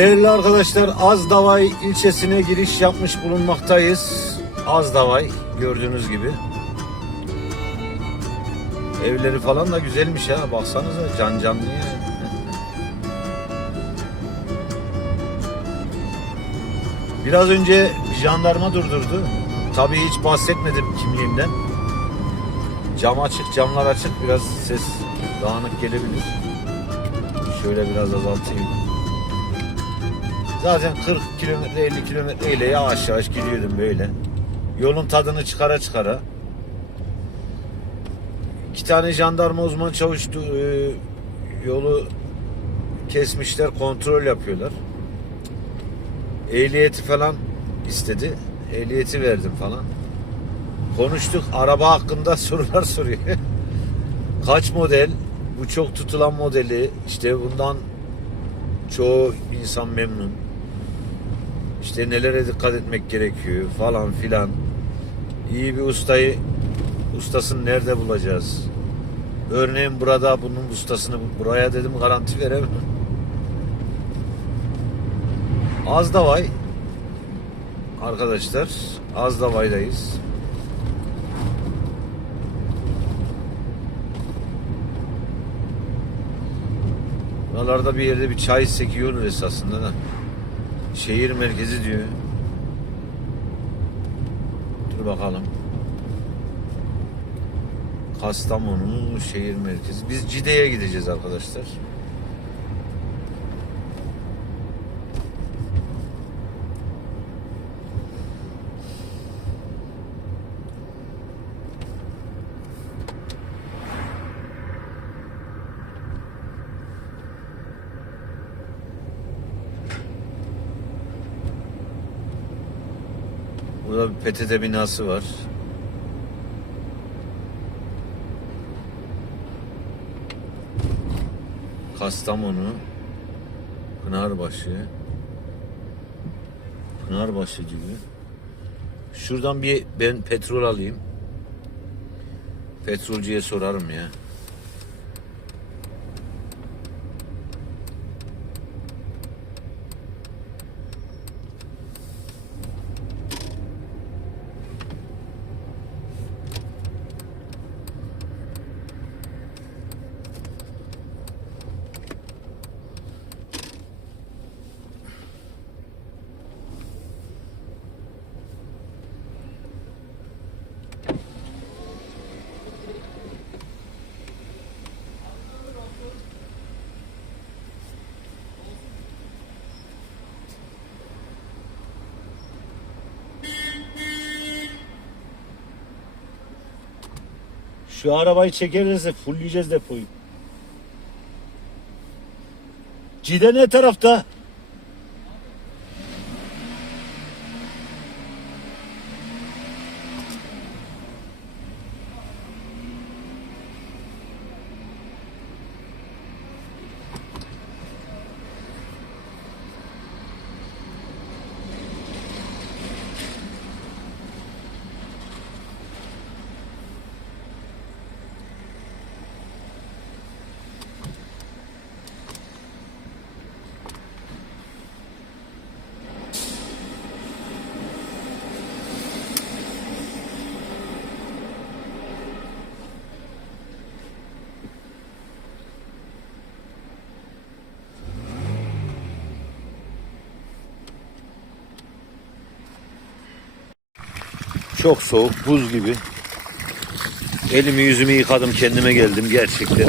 Değerli arkadaşlar Azdavay ilçesine giriş yapmış bulunmaktayız. Azdavay gördüğünüz gibi. Evleri falan da güzelmiş ha baksanıza can canlı. Biraz önce bir jandarma durdurdu. Tabii hiç bahsetmedim kimliğimden. Cam açık, camlar açık. Biraz ses dağınık gelebilir. Şöyle biraz azaltayım. Zaten 40 kilometre 50 kilometre ile yavaş yavaş gidiyordum böyle. Yolun tadını çıkara çıkara. İki tane jandarma uzman çavuş e, yolu kesmişler kontrol yapıyorlar. Ehliyeti falan istedi. Ehliyeti verdim falan. Konuştuk. Araba hakkında sorular soruyor. Kaç model? Bu çok tutulan modeli. İşte bundan çoğu insan memnun. İşte nelere dikkat etmek gerekiyor falan filan. İyi bir ustayı ustasını nerede bulacağız? Örneğin burada bunun ustasını buraya dedim garanti veremem. Azdavay arkadaşlar Azdavay'dayız. Buralarda bir yerde bir çay sekiyor esasında da. Şehir merkezi diyor. Dur bakalım. Kastamonu şehir merkezi. Biz Cide'ye gideceğiz arkadaşlar. Burada bir PTT binası var. Kastamonu, Pınarbaşı, Pınarbaşı gibi. Şuradan bir ben petrol alayım. Petrolcüye sorarım ya. Şu arabayı çekeriz de fullleyeceğiz depoyu. Cide ne tarafta? Çok soğuk, buz gibi. Elimi yüzümü yıkadım, kendime geldim gerçekten.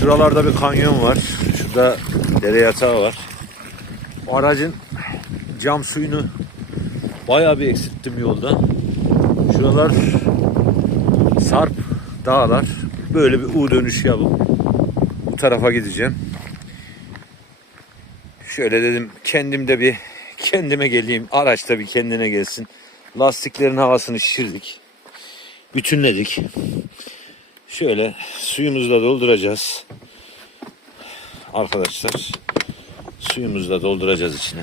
Şuralarda bir kanyon var. Şurada dere yatağı var. O aracın cam suyunu bayağı bir eksilttim yolda. Şuralar sarp dağlar. Böyle bir U dönüş yapıp bu tarafa gideceğim. Şöyle dedim kendim de bir kendime geleyim. Araç da bir kendine gelsin. Lastiklerin havasını şişirdik. Bütünledik. Şöyle suyumuzu da dolduracağız. Arkadaşlar suyumuzu da dolduracağız içine.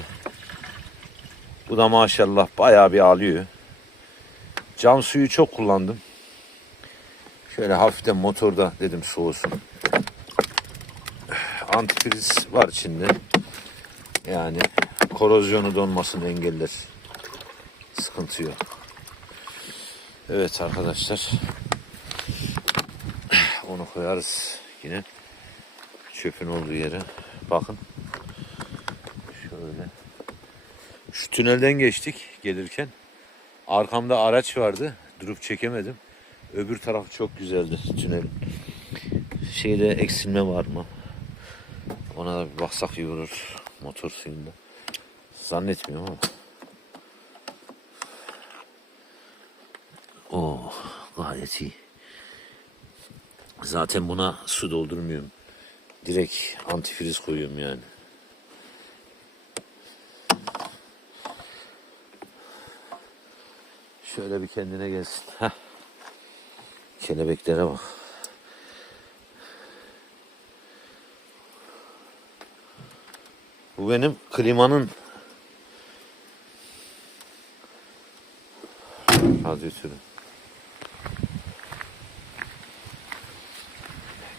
Bu da maşallah bayağı bir alıyor. Cam suyu çok kullandım. Şöyle hafiften motorda dedim soğusun. Antifriz var içinde. Yani korozyonu donmasını engeller. Sıkıntı yok. Evet arkadaşlar. Onu koyarız yine. Çöpün olduğu yere. Bakın. Şöyle. Şu tünelden geçtik gelirken. Arkamda araç vardı. Durup çekemedim. Öbür taraf çok güzeldi tünelin. Şeyde eksilme var mı? Ona da bir baksak iyi olur. Motor suyunda. Zannetmiyorum ama. Oo, gayet iyi. Zaten buna su doldurmuyorum. Direkt antifriz koyuyorum yani. Şöyle bir kendine gelsin. Heh. Kelebeklere bak. Bu benim klimanın radyatörü.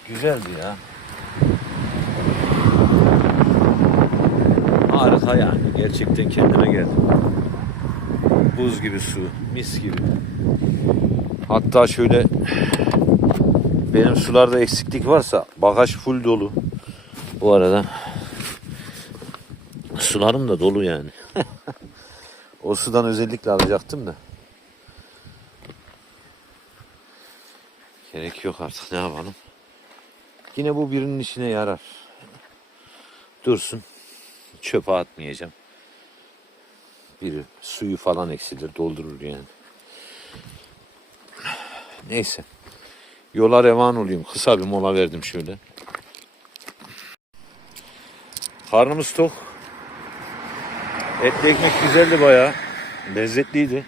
Güzeldi ya. Harika yani. Gerçekten kendime geldim. Buz gibi su, mis gibi. Hatta şöyle benim sularda eksiklik varsa bagaj full dolu. Bu arada sularım da dolu yani. o sudan özellikle alacaktım da. Gerek yok artık ne yapalım. Yine bu birinin işine yarar. Dursun. Çöpe atmayacağım. Biri suyu falan eksilir doldurur yani. Neyse. Yola revan olayım. Kısa bir mola verdim şöyle. Karnımız tok. Etli ekmek güzeldi bayağı. Lezzetliydi.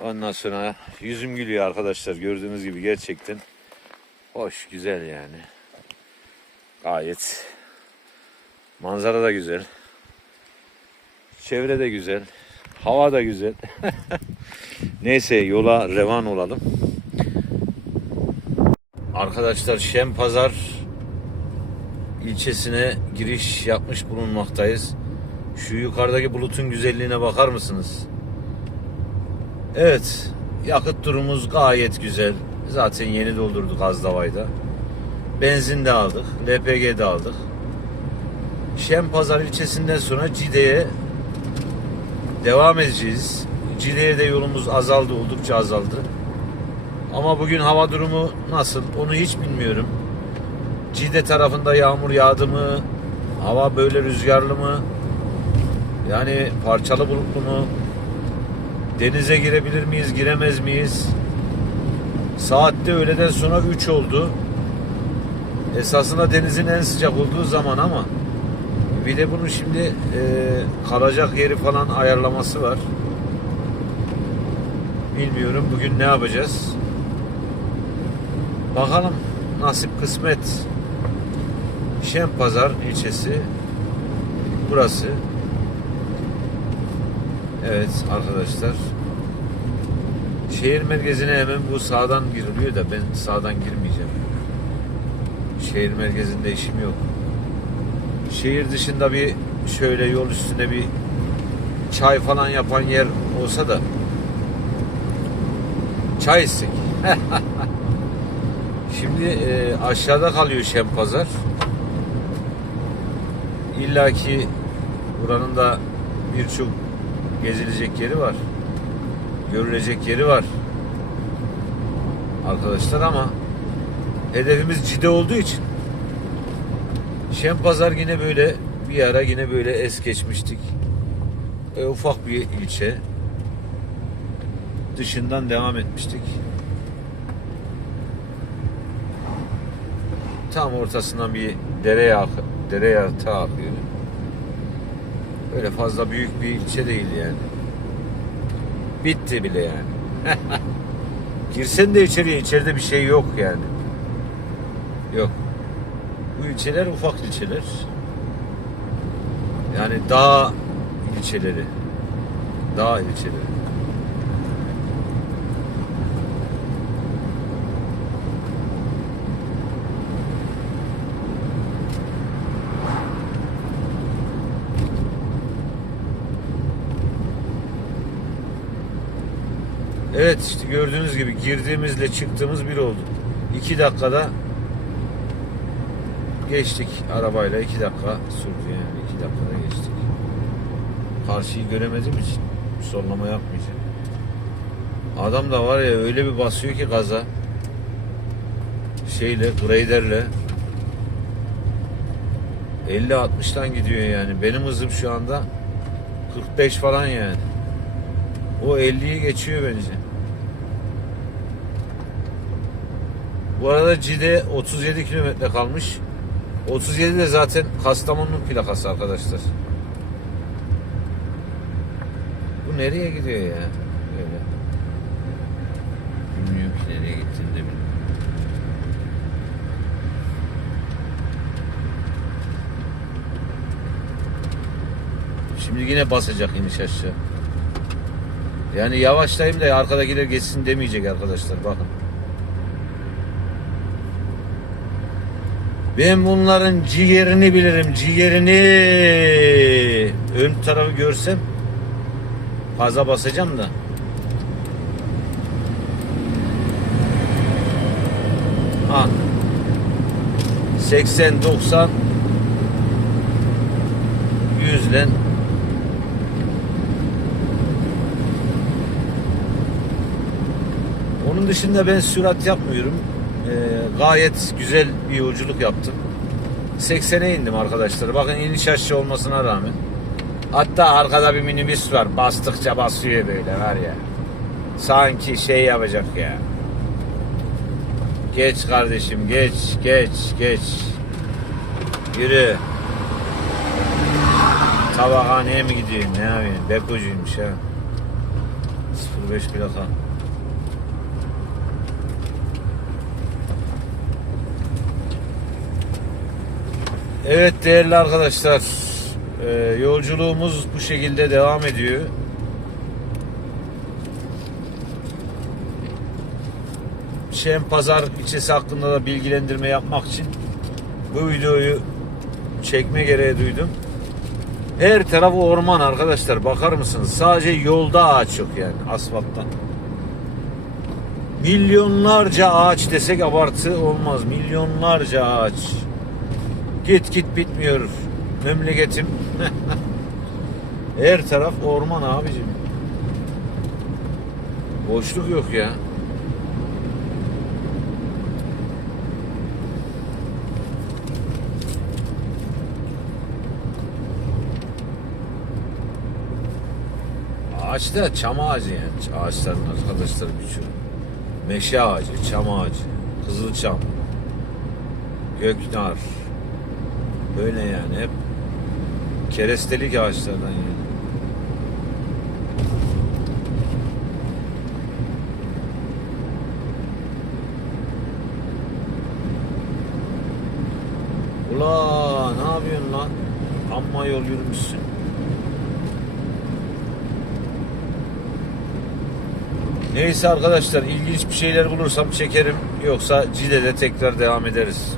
Ondan sonra yüzüm gülüyor arkadaşlar. Gördüğünüz gibi gerçekten hoş, güzel yani. Gayet. Manzara da güzel. Çevre de güzel. Hava da güzel. Neyse yola revan olalım. Arkadaşlar Şem Pazar ilçesine giriş yapmış bulunmaktayız. Şu yukarıdaki bulutun güzelliğine bakar mısınız? Evet, yakıt durumumuz gayet güzel. Zaten yeni doldurduk Azdavay'da. Benzin de aldık, LPG de aldık. Şem Pazar ilçesinden sonra Cide'ye devam edeceğiz. Cide'ye de yolumuz azaldı, oldukça azaldı. Ama bugün hava durumu nasıl onu hiç bilmiyorum. Cide tarafında yağmur yağdı mı? Hava böyle rüzgarlı mı? Yani parçalı bulutlu mu? Denize girebilir miyiz, giremez miyiz? Saatte öğleden sonra 3 oldu. Esasında denizin en sıcak olduğu zaman ama bir de bunun şimdi e, kalacak yeri falan ayarlaması var. Bilmiyorum bugün ne yapacağız. Bakalım nasip kısmet. Şempazar ilçesi burası. Evet arkadaşlar. Şehir merkezine hemen bu sağdan giriliyor da ben sağdan girmeyeceğim. Şehir merkezinde işim yok. Şehir dışında bir şöyle yol üstünde bir çay falan yapan yer olsa da çay içsek. Şimdi e, aşağıda kalıyor Şempazar. İlla ki buranın da birçok gezilecek yeri var. Görülecek yeri var. Arkadaşlar ama hedefimiz Cide olduğu için Şempazar yine böyle bir ara yine böyle es geçmiştik. E, ufak bir ilçe. Dışından devam etmiştik. Tam ortasından bir dere yağı, dere yağı akıyor. Öyle fazla büyük bir ilçe değil yani. Bitti bile yani. Girsen de içeriye, içeride bir şey yok yani. Yok. Bu ilçeler ufak ilçeler. Yani dağ ilçeleri. Dağ ilçeleri. Evet işte gördüğünüz gibi girdiğimizle çıktığımız bir oldu. 2 dakikada geçtik arabayla 2 dakika sürdü yani 2 dakikada geçtik. Karşıyı göremediğim için sollama yapmayacağım. Adam da var ya öyle bir basıyor ki gaza. Şeyle, graderle 50-60'tan gidiyor yani. Benim hızım şu anda 45 falan yani. O 50'yi geçiyor bence. Bu arada Cide 37 kilometre kalmış. 37 de zaten Kastamonu'nun plakası arkadaşlar. Bu nereye gidiyor ya? Böyle. Bilmiyorum ki nereye gittiğini de. Şimdi yine basacak iniş aşağı. Yani yavaşlayayım da arkadakiler geçsin demeyecek arkadaşlar bakın. Ben bunların ciğerini bilirim, ciğerini. Ön tarafı görsem gaza basacağım da. Ha. 80 90 100 len Onun dışında ben sürat yapmıyorum. Ee, gayet güzel bir yolculuk yaptım. 80'e indim arkadaşlar. Bakın iniş aşağı olmasına rağmen. Hatta arkada bir minibüs var. Bastıkça basıyor böyle var ya. Sanki şey yapacak ya. Geç kardeşim geç geç geç. Yürü. Tabakhaneye mi gideyim ne yapayım? Bekocuymuş ha. 05 plaka. Evet değerli arkadaşlar e, yolculuğumuz bu şekilde devam ediyor. Şen Pazar ilçesi hakkında da bilgilendirme yapmak için bu videoyu çekme gereği duydum. Her tarafı orman arkadaşlar bakar mısınız? Sadece yolda ağaç yok yani asfalttan. Milyonlarca ağaç desek abartı olmaz. Milyonlarca ağaç. Git git bitmiyor memleketim. Her taraf orman abicim. Boşluk yok ya. Ağaç da çam ağacı yani. Ağaçların arkadaşlar birçoğu. Meşe ağacı, çam ağacı, kızılçam, göknar. Böyle yani hep kerestelik ağaçlardan yani. Ula ne yapıyorsun lan? Amma yol yürümüşsün. Neyse arkadaşlar ilginç bir şeyler bulursam çekerim. Yoksa Cide'de tekrar devam ederiz.